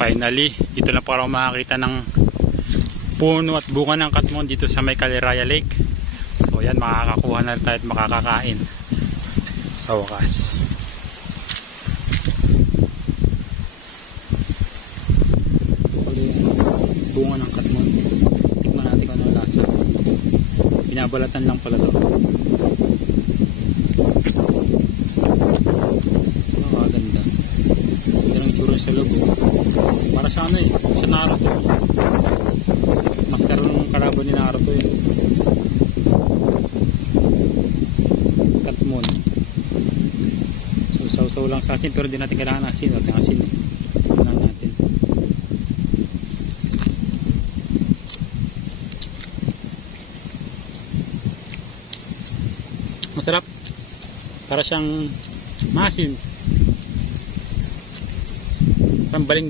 Finally, dito lang po ako makakita ng puno at bunga ng katmon dito sa may Caliraya Lake. So yan, makakakuha na tayo at makakakain sa wakas. Bunga ng katmon. Tingnan natin kung ano lasa. Binabalatan lang pala to. Ganda. Ganda ng itsura sa loob. Para sa ano eh, sa Naruto. Mas karoon ng kalaban ni Naruto yun. Katmon. So saw-saw lang sa asin, pero di natin kailangan asin. Huwag ng asin. Tingnan natin. Masarap. Para siyang masin. Pambaling